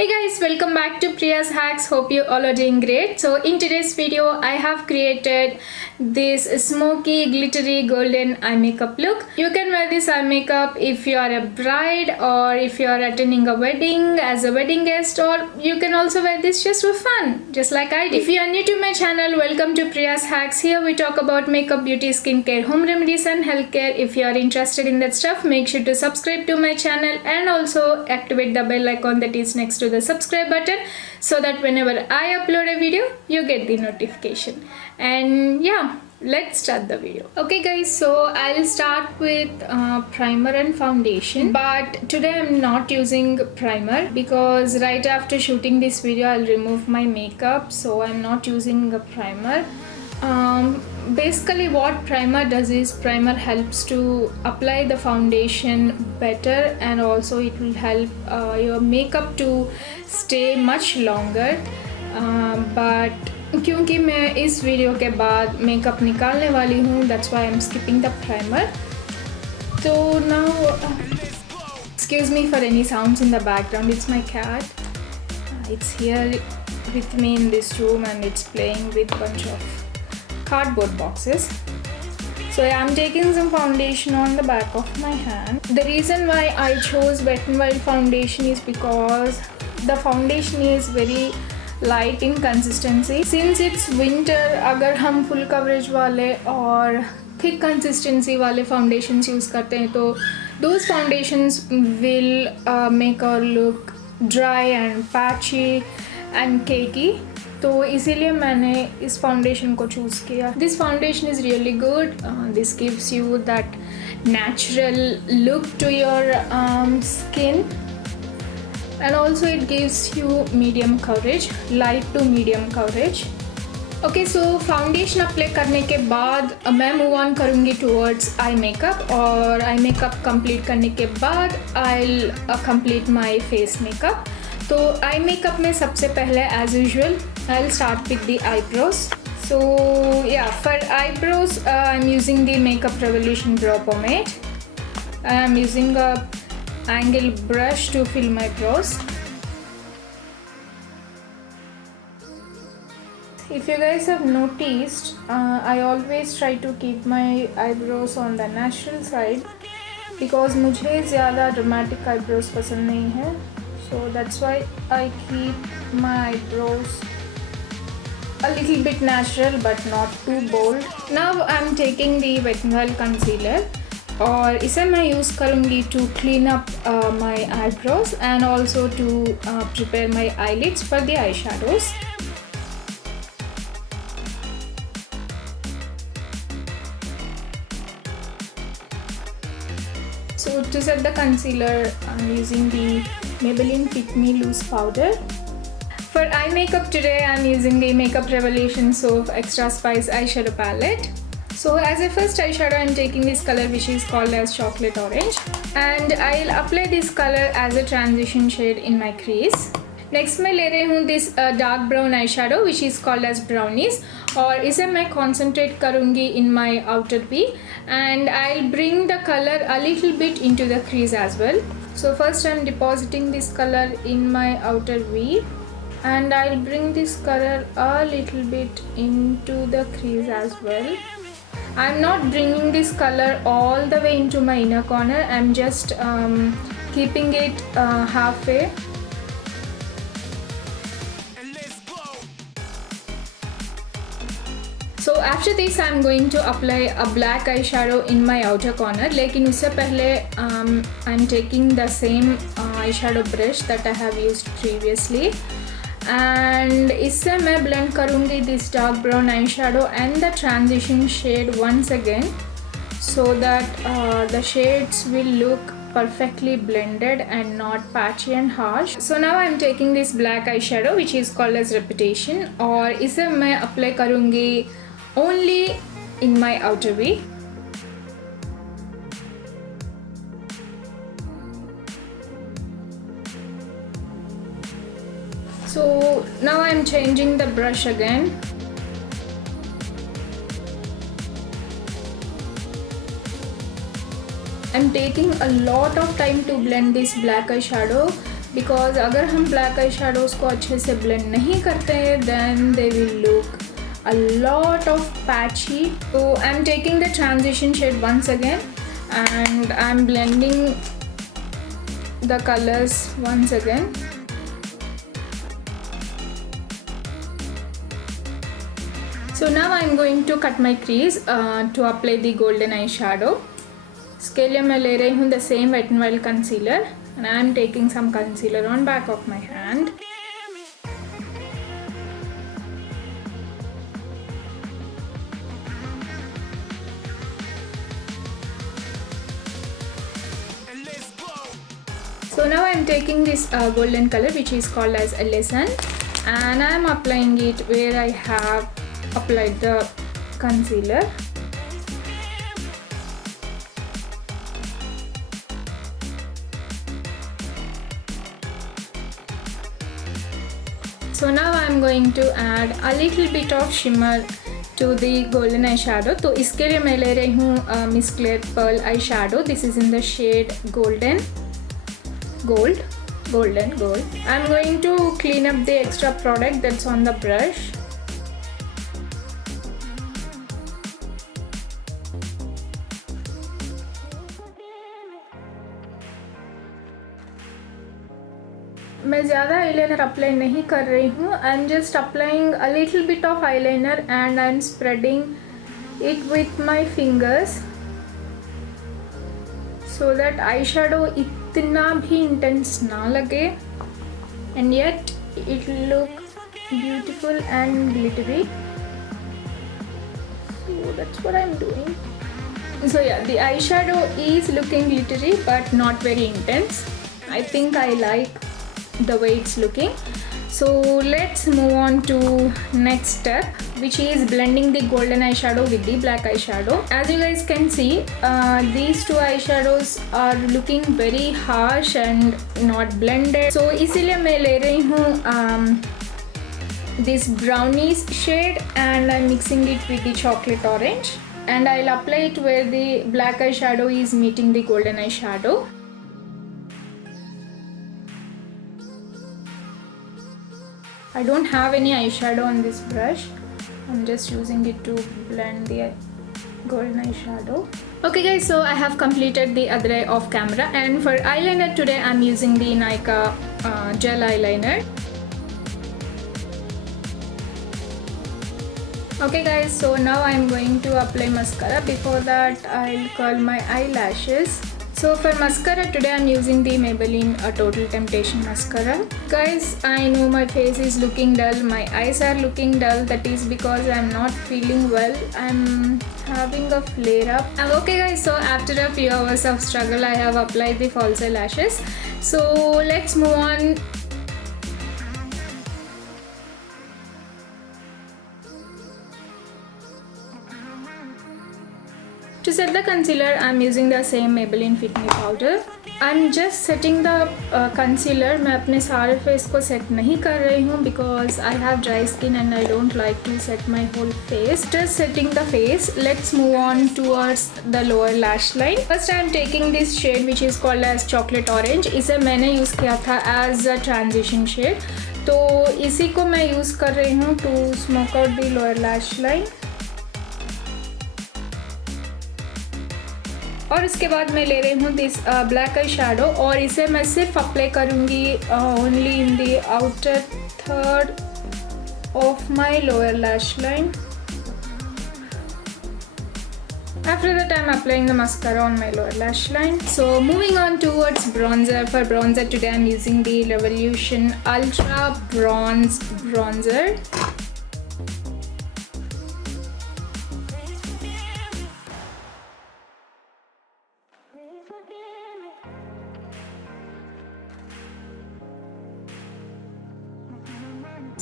Hey guys, welcome back to Priya's Hacks. Hope you all are doing great. So in today's video, I have created this smoky, glittery, golden eye makeup look. You can wear this eye makeup if you are a bride or if you are attending a wedding as a wedding guest, or you can also wear this just for fun, just like I did. If you are new to my channel, welcome to Priya's Hacks. Here we talk about makeup, beauty, skincare, home remedies and healthcare. If you are interested in that stuff, make sure to subscribe to my channel and also activate the bell icon that is next to the subscribe button so that whenever I upload a video you get the notification. And yeah, let's start the video. Okay guys, so I'll start with primer and foundation, but today I'm not using primer because right after shooting this video I'll remove my makeup, so I'm not using a primer. Basically what primer does is primer helps to apply the foundation better, and also it will help your makeup to stay much longer. But क्योंकि मैं इस video के बाद makeup निकालने वाली हूँ, that's why I'm skipping the primer. So now excuse me for any sounds in the background, it's my cat. It's here with me in this room and it's playing with bunch of cardboard boxes. So yeah, I'm taking some foundation on the back of my hand. The reason why I chose Wet n Wild foundation is because the foundation is very light in consistency. Since it's winter, अगर हम full coverage वाले और thick consistency वाले foundations use करते हैं तो those foundations will make our look dry and patchy and cakey. तो इसीलिए मैंने इस फाउंडेशन को चूज़ किया. This foundation is really good. This gives you that natural look to your skin, and also it gives you medium coverage, light to medium coverage. Okay, so foundation apply करने के बाद मैं move on करूँगी towards eye makeup, और eye makeup complete करने के बाद I'll complete my face makeup. तो आई मेकअप में सबसे पहले as usual I will start with the eyebrows. So yeah for eyebrows I am using the Makeup Revolution brow pomade. I am using a angle brush to fill my brows. If you guys have noticed, I always try to keep my eyebrows on the natural side because मुझे ज़्यादा dramatic eyebrows पसंद नहीं है. So that's why I keep my eyebrows a little bit natural but not too bold. Now I'm taking the Wet n Wild concealer और इसे मैं use करूँगी to clean up my eyebrows and also to prepare my eyelids for the eyeshadows. So to set the concealer, I'm using the Maybelline Fit Me Loose Powder. For eye makeup today, I'm using the Makeup Revolution Soap Extra Spice Eyeshadow Palette. So as a first eyeshadow, I'm taking this color which is called as Chocolate Orange, and I'll apply this color as a transition shade in my crease. Next मैं ले रही हूँ this dark brown eyeshadow which is called as Brownies, और इसे मैं concentrate करूँगी in my outer V, and I'll bring the color a little bit into the crease as well. So first I'm depositing this color in my outer V, and I'll bring this color a little bit into the crease as well. I'm not bringing this color all the way into my inner corner. I'm just keeping it halfway. So after this I'm going to apply a black eyeshadow in my outer corner. लेकिन उससे पहले I'm taking the same eyeshadow brush that I have used previously, and इससे मैं blend करूँगी this dark brown eyeshadow and the transition shade once again so that the shades will look perfectly blended and not patchy and harsh. So now I'm taking this black eyeshadow which is called as Repetition, और इसे मैं apply करूँगी only in my outer V. So now I'm changing the brush again. I'm taking a lot of time to blend this black eyeshadow because अगर हम black eye shadows को अच्छे से blend नहीं करते हैं then they will look a lot of patchy. So I'm taking the transition shade once again and I'm blending the colors once again. So now I'm going to cut my crease to apply the golden eyeshadow. इसके लिए मैं ले रही हूँ the same Wet n Wild concealer and I'm taking some concealer on back of my hand. So now I am taking this golden color which is called as Ellison and I am applying it where I have applied the concealer. So now I am going to add a little bit of shimmer to the golden eyeshadow. तो इसके लिए मैं ले रही हूँ Miss Claire Pearl eyeshadow. This is in the shade golden gold. I'm going to clean up the extra product that's on the brush. मैं ज़्यादा eyeliner apply नहीं कर रही हूँ. I'm just applying a little bit of eyeliner and I'm spreading it with my fingers so that eyeshadow इतना भी intense ना लगे and yet it look beautiful and glittery. So that's what I'm doing. So yeah, the eyeshadow is looking glittery but not very intense. I think I like the way it's looking. So let's move on to next step, which is blending the golden eyeshadow with the black eyeshadow. As you guys can see, these two eyeshadows are looking very harsh and not blended. So इसीलिए मैं ले रही हूँ this brownish shade and I'm mixing it with the chocolate orange and I'll apply it where the black eyeshadow is meeting the golden eyeshadow. I don't have any eyeshadow on this brush. I'm just using it to blend the golden eyeshadow. Okay guys, so I have completed the other eye off camera and for eyeliner today I'm using the Nykaa gel eyeliner. Okay guys, so now I'm going to apply mascara. Before that I'll curl my eyelashes. So for mascara today I'm using the Maybelline Total Temptation mascara. Guys, I know my face is looking dull, my eyes are looking dull. That is because I'm not feeling well. I'm having a flare up. Okay guys, so after a few hours of struggle I have applied the false eyelashes. So let's move on. To set the concealer, I'm using the same Maybelline Fit Me powder. I'm just setting the concealer. मैं अपने सारे face को set नहीं कर रही हूँ because I have dry skin and I don't like to set my whole face. Just setting the face. Let's move on towards the lower lash line. First, I'm taking this shade which is called as chocolate orange. इसे मैंने use किया था as a transition shade. तो इसी को मैं use कर रही हूँ to smoke out the lower lash line. और इसके बाद मैं ले रही हूँ दिस ब्लैक आई शेडो और इसे मैं सिर्फ अप्लाई करूँगी only in the outer third of my lower lash line. After that I'm applying the mascara on my lower lash line. So moving on towards bronzer. For bronzer today I'm using the Revolution Ultra Bronze Bronzer.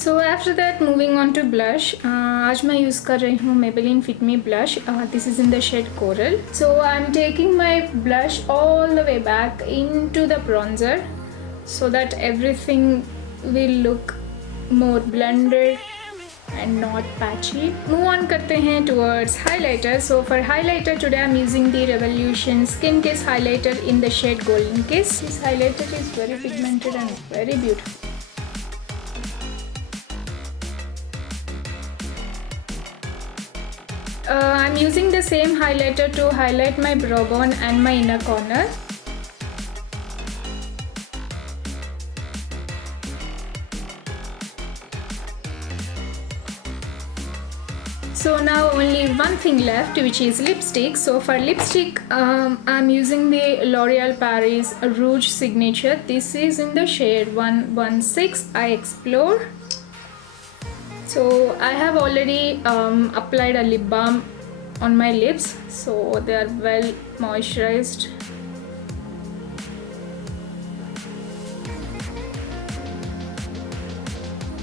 So after that moving on to blush. आज मैं use कर रही हूँ Maybelline Fit Me blush. This is in the shade Coral. So I'm taking my blush all the way back into the bronzer so that everything will look more blended and not patchy. Move on करते हैं towards highlighter. So for highlighter today I'm using the Revolution Skin Kiss highlighter in the shade Golden Kiss. This highlighter is very pigmented and very beautiful. I'm using the same highlighter to highlight my brow bone and my inner corner. So now only one thing left, which is lipstick. So for lipstick I'm using the L'Oreal Paris Rouge Signature. This is in the shade 116 I Explore. So I have already applied a lip balm on my lips, so they are well moisturized.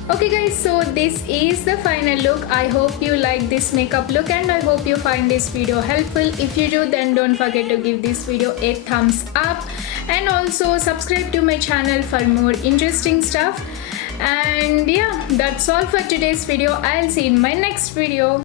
Okay guys, so this is the final look. I hope you like this makeup look and I hope you find this video helpful. If you do, then don't forget to give this video a thumbs up and also subscribe to my channel for more interesting stuff. And yeah, that's all for today's video. I'll see you in my next video.